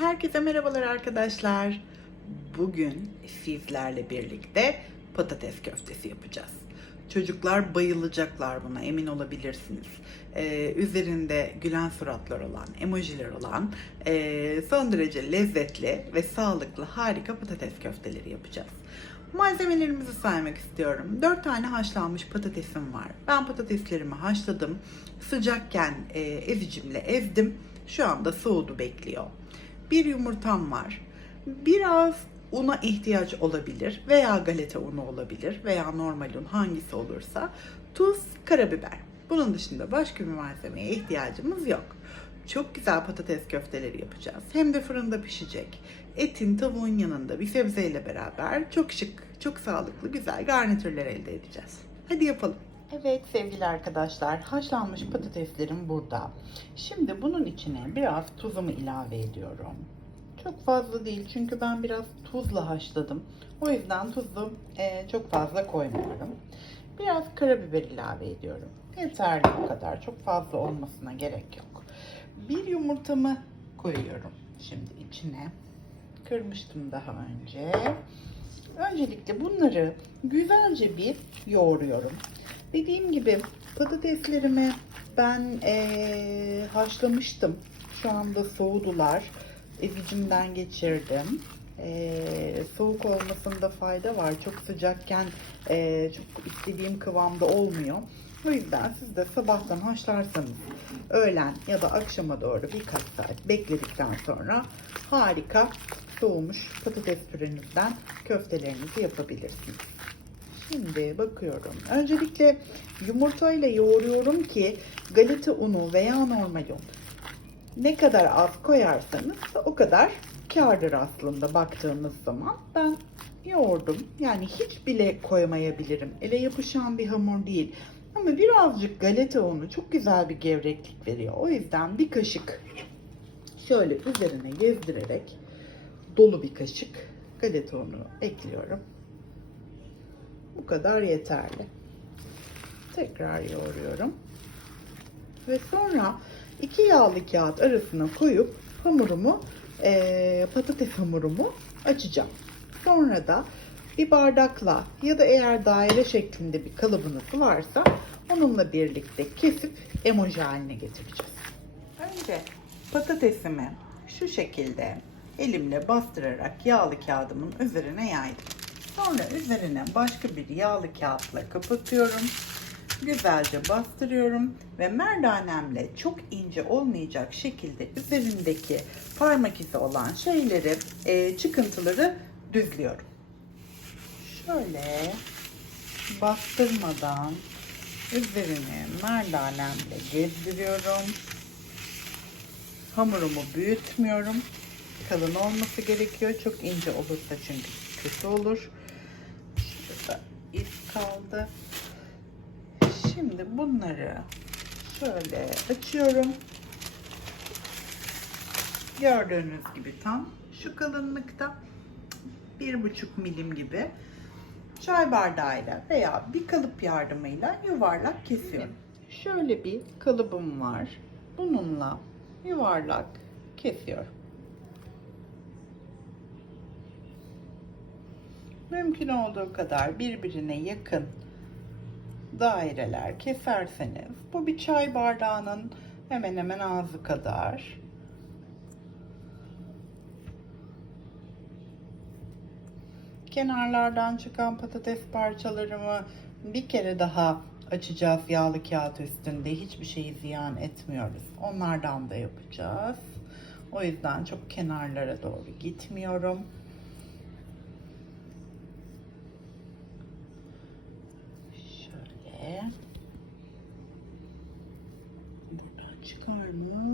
Herkese merhabalar arkadaşlar. Bugün sizlerle birlikte patates köftesi yapacağız. Çocuklar bayılacaklar buna emin olabilirsiniz. Ee, üzerinde gülen suratlar olan, emojiler olan ee, son derece lezzetli ve sağlıklı harika patates köfteleri yapacağız. Malzemelerimizi saymak istiyorum. 4 tane haşlanmış patatesim var. Ben patateslerimi haşladım. Sıcakken e, ezicimle ezdim. Şu anda soğudu bekliyor. Bir yumurtam var. Biraz una ihtiyaç olabilir veya galeta unu olabilir veya normal un hangisi olursa. Tuz, karabiber. Bunun dışında başka bir malzemeye ihtiyacımız yok. Çok güzel patates köfteleri yapacağız. Hem de fırında pişecek. Etin, tavuğun yanında bir sebzeyle beraber çok şık, çok sağlıklı, güzel garnitürler elde edeceğiz. Hadi yapalım. Evet sevgili arkadaşlar, haşlanmış patateslerim burada. Şimdi bunun içine biraz tuzumu ilave ediyorum. Çok fazla değil çünkü ben biraz tuzla haşladım. O yüzden tuzu e, çok fazla koymuyorum. Biraz karabiber ilave ediyorum. Yeterli bu kadar. Çok fazla olmasına gerek yok. Bir yumurtamı koyuyorum şimdi içine. Kırmıştım daha önce. Öncelikle bunları güzelce bir yoğuruyorum. Dediğim gibi patateslerimi ben eee, haşlamıştım. Şu anda soğudular. Ezicimden geçirdim. Eee, soğuk olmasında fayda var. Çok sıcakken eee, çok istediğim kıvamda olmuyor. O yüzden siz de sabahtan haşlarsanız öğlen ya da akşama doğru birkaç saat bekledikten sonra harika soğumuş patates pürenizden köftelerinizi yapabilirsiniz. Şimdi bakıyorum. Öncelikle yumurtayla yoğuruyorum ki galeta unu veya normal un ne kadar az koyarsanız o kadar kârdır aslında baktığınız zaman. Ben yoğurdum. Yani hiç bile koymayabilirim. Ele yapışan bir hamur değil. Ama birazcık galeta unu çok güzel bir gevreklik veriyor. O yüzden bir kaşık şöyle üzerine gezdirerek dolu bir kaşık galeta unu ekliyorum. Bu kadar yeterli. Tekrar yoğuruyorum. Ve sonra iki yağlı kağıt arasına koyup hamurumu, eee, patates hamurumu açacağım. Sonra da bir bardakla ya da eğer daire şeklinde bir kalıbınız varsa onunla birlikte kesip emoji haline getireceğiz. Önce patatesimi şu şekilde elimle bastırarak yağlı kağıdımın üzerine yaydım. Sonra üzerine başka bir yağlı kağıtla kapatıyorum. Güzelce bastırıyorum ve merdanemle çok ince olmayacak şekilde üzerindeki parmak izi olan şeyleri, e, çıkıntıları düzlüyorum. Şöyle bastırmadan üzerini merdanemle gezdiriyorum. Hamurumu büyütmüyorum. Kalın olması gerekiyor. Çok ince olursa çünkü kötü olur. Şurada iz kaldı. Şimdi bunları şöyle açıyorum. Gördüğünüz gibi tam şu kalınlıkta bir buçuk milim gibi çay bardağıyla veya bir kalıp yardımıyla yuvarlak kesiyorum. Şöyle bir kalıbım var. Bununla yuvarlak kesiyorum. Mümkün olduğu kadar birbirine yakın daireler keserseniz bu bir çay bardağının hemen hemen ağzı kadar. Kenarlardan çıkan patates parçalarımı bir kere daha açacağız yağlı kağıt üstünde. Hiçbir şeyi ziyan etmiyoruz. Onlardan da yapacağız. O yüzden çok kenarlara doğru gitmiyorum.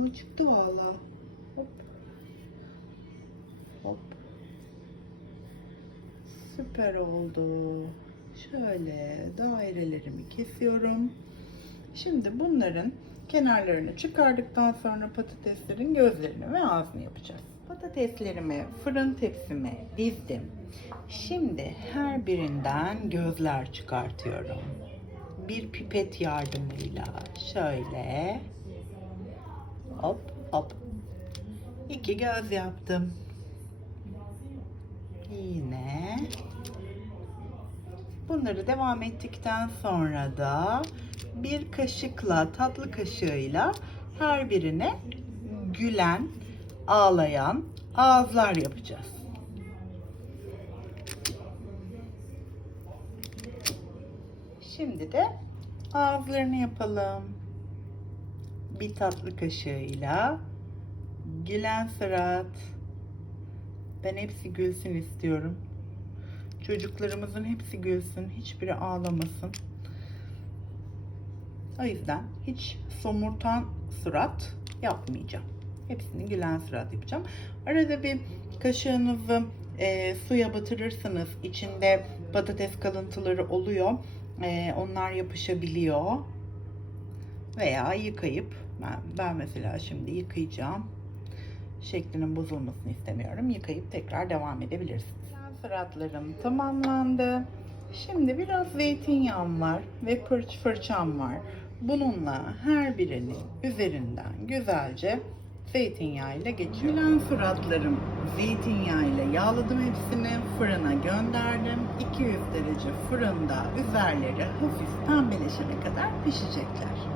Mı? Çıktı valla. Hop. Hop. Süper oldu. Şöyle dairelerimi kesiyorum. Şimdi bunların kenarlarını çıkardıktan sonra patateslerin gözlerini ve ağzını yapacağız. Patateslerimi fırın tepsime dizdim. Şimdi her birinden gözler çıkartıyorum. Bir pipet yardımıyla şöyle hop hop İki göz yaptım. Yine bunları devam ettikten sonra da bir kaşıkla tatlı kaşığıyla her birine gülen, ağlayan ağızlar yapacağız. Şimdi de ağızlarını yapalım. Bir tatlı kaşığıyla gülen surat. Ben hepsi gülsün istiyorum. Çocuklarımızın hepsi gülsün, hiçbiri ağlamasın. O yüzden hiç somurtan surat yapmayacağım. Hepsini gülen surat yapacağım. Arada bir kaşığınızı e, suya batırırsınız. İçinde patates kalıntıları oluyor. E, onlar yapışabiliyor. Veya yıkayıp ben, ben mesela şimdi yıkayacağım. Şeklinin bozulmasını istemiyorum. Yıkayıp tekrar devam edebilirsiniz. Gülen suratlarım tamamlandı. Şimdi biraz zeytinyağım var ve fırç fırçam var. Bununla her birinin üzerinden güzelce zeytinyağıyla geçiyorum. Gülen suratlarım zeytinyağıyla yağladım hepsini. Fırına gönderdim. 200 derece fırında üzerleri hafif pembeleşene kadar pişecekler.